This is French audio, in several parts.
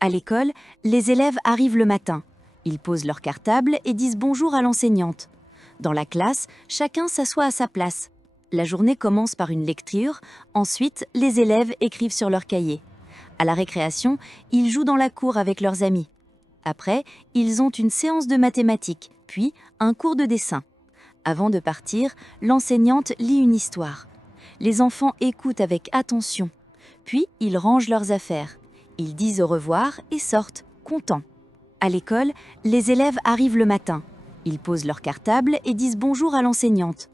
À l'école, les élèves arrivent le matin. Ils posent leur cartable et disent bonjour à l'enseignante. Dans la classe, chacun s'assoit à sa place. La journée commence par une lecture, ensuite les élèves écrivent sur leur cahier. À la récréation, ils jouent dans la cour avec leurs amis. Après, ils ont une séance de mathématiques, puis un cours de dessin. Avant de partir, l'enseignante lit une histoire. Les enfants écoutent avec attention. Puis, ils rangent leurs affaires. Ils disent au revoir et sortent, contents. À l'école, les élèves arrivent le matin. Ils posent leur cartable et disent bonjour à l'enseignante.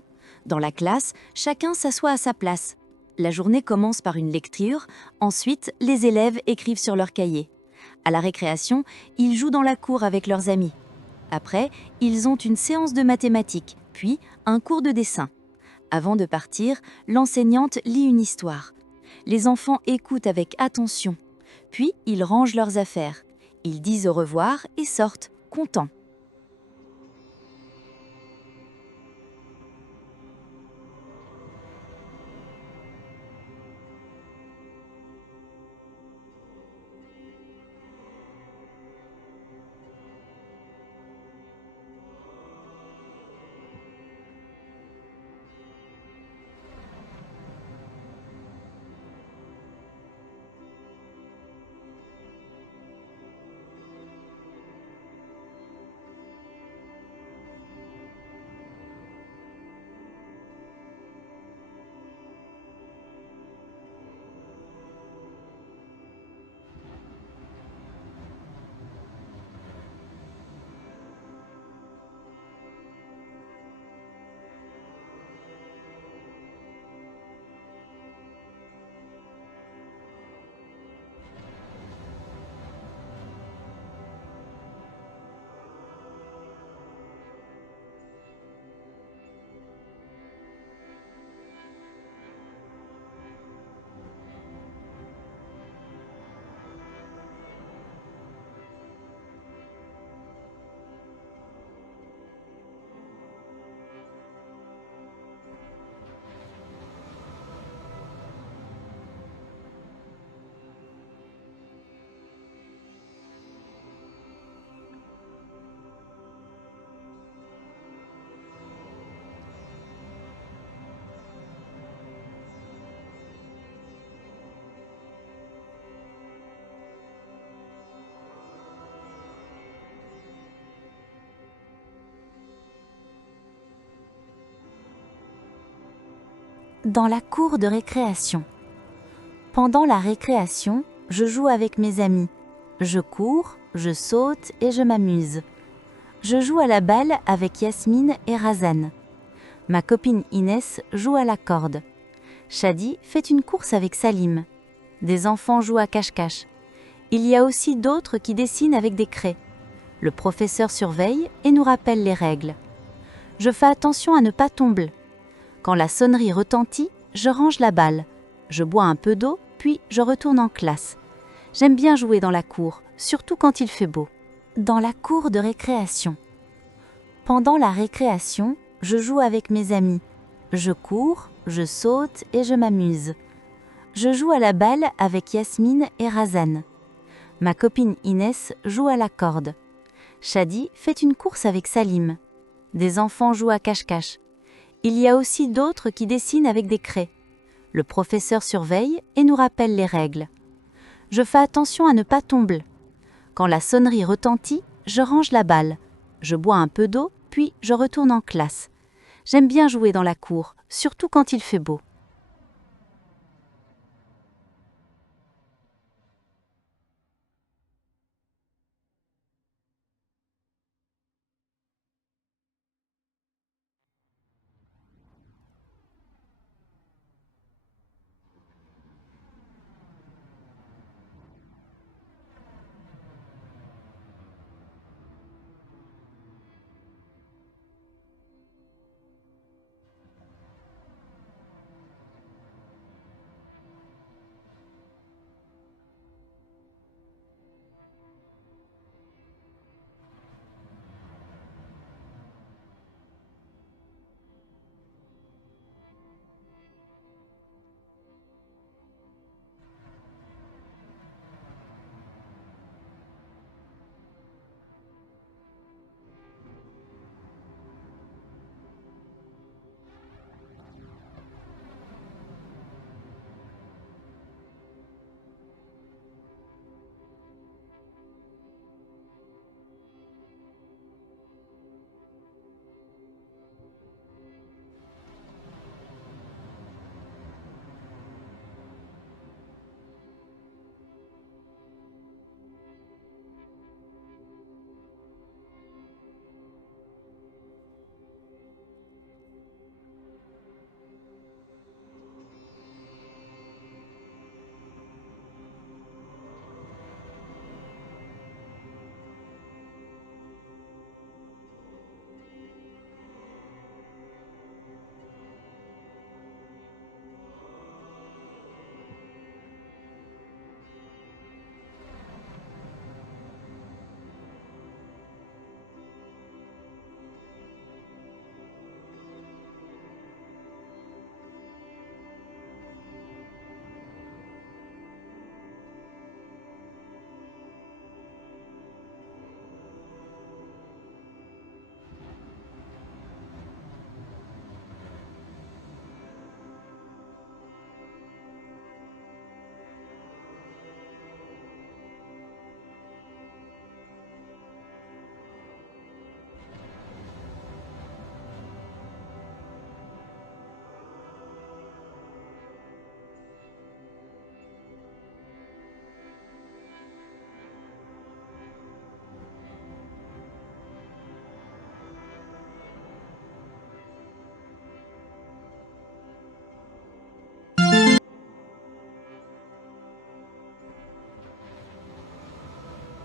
Dans la classe, chacun s'assoit à sa place. La journée commence par une lecture, ensuite les élèves écrivent sur leur cahier. À la récréation, ils jouent dans la cour avec leurs amis. Après, ils ont une séance de mathématiques, puis un cours de dessin. Avant de partir, l'enseignante lit une histoire. Les enfants écoutent avec attention. Puis, ils rangent leurs affaires. Ils disent au revoir et sortent, contents. Dans la cour de récréation. Pendant la récréation, je joue avec mes amis. Je cours, je saute et je m'amuse. Je joue à la balle avec Yasmine et Razan. Ma copine Inès joue à la corde. Shadi fait une course avec Salim. Des enfants jouent à cache-cache. Il y a aussi d'autres qui dessinent avec des craies. Le professeur surveille et nous rappelle les règles. Je fais attention à ne pas tomber. Quand la sonnerie retentit, je range la balle. Je bois un peu d'eau, puis je retourne en classe. J'aime bien jouer dans la cour, surtout quand il fait beau. Dans la cour de récréation. Pendant la récréation, je joue avec mes amis. Je cours, je saute et je m'amuse. Je joue à la balle avec Yasmine et Razan. Ma copine Inès joue à la corde. Shadi fait une course avec Salim. Des enfants jouent à cache-cache. Il y a aussi d'autres qui dessinent avec des craies. Le professeur surveille et nous rappelle les règles. Je fais attention à ne pas tomber. Quand la sonnerie retentit, je range la balle. Je bois un peu d'eau, puis je retourne en classe. J'aime bien jouer dans la cour, surtout quand il fait beau.